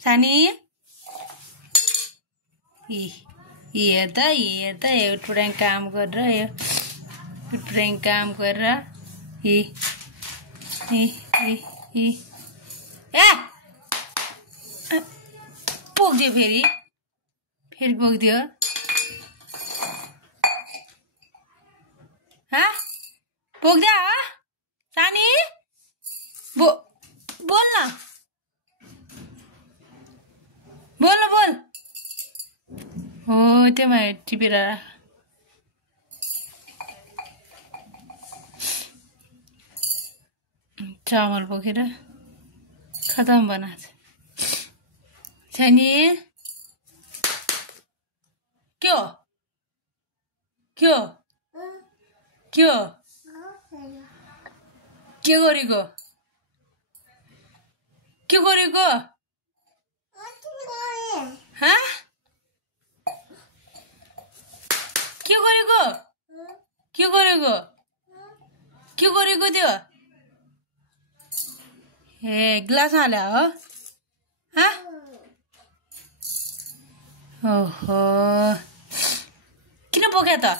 सानी हेर्दा टुटाङ काम गरेर पोक्दियो फेरि पोक्दियो पोक्दा सानी बोल न बोल हो त्यसमा टिपेर चामल पोखेर खतम बनाएको छैनी के गरेको के गरेको त्यो ग्लास हाल्यो हो ओहो किन पोक्यो त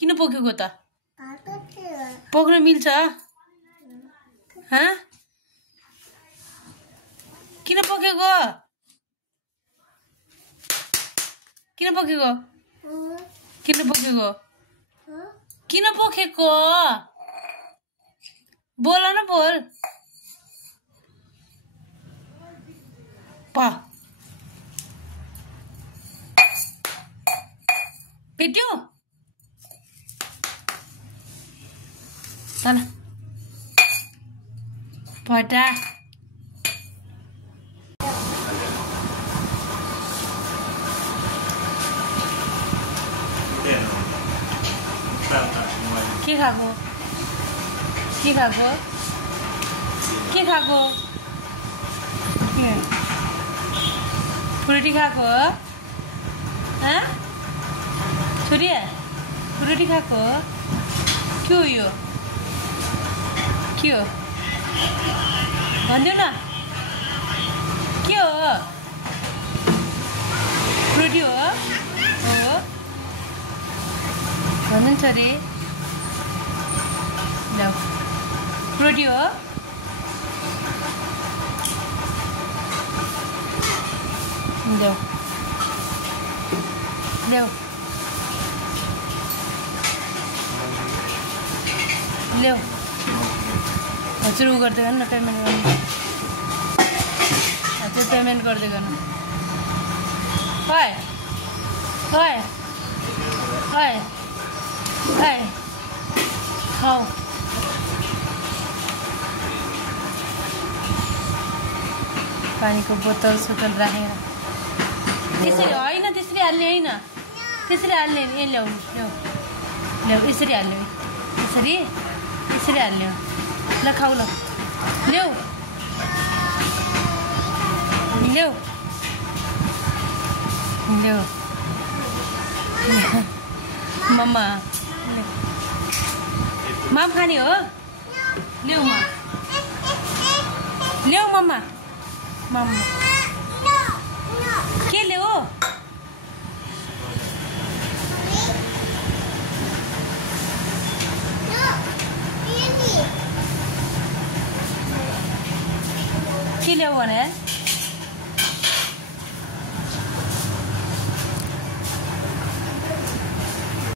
किन पोकेको त पोक्न मिल्छ किन पोकेको बोल न बोल पिट्यो चल पटा के खाको फ्रुटी खाको छोरी फ्रुटी खाको के हो यो भन्दियो न के हो फ्रुटी हो भन्नु छोरी फ्रुटी हो ल्याऊ हजुर उ गर्दै गर्नु न पेमेन्ट गर्नु हजुर पेमेन्ट गर्दै गर्नु खाऊ पानीको बोतल सोतल राखेर त्यसरी होइन त्यसरी हाल्ने होइन ए ल्याऊ यसरी हाल्ने यसरी हाल्ने ल खाऊ ल ल्याऊ मम्मा माम खाने हो ल्याऊ मम्मा के ल्याऊ के ल्याऊ भने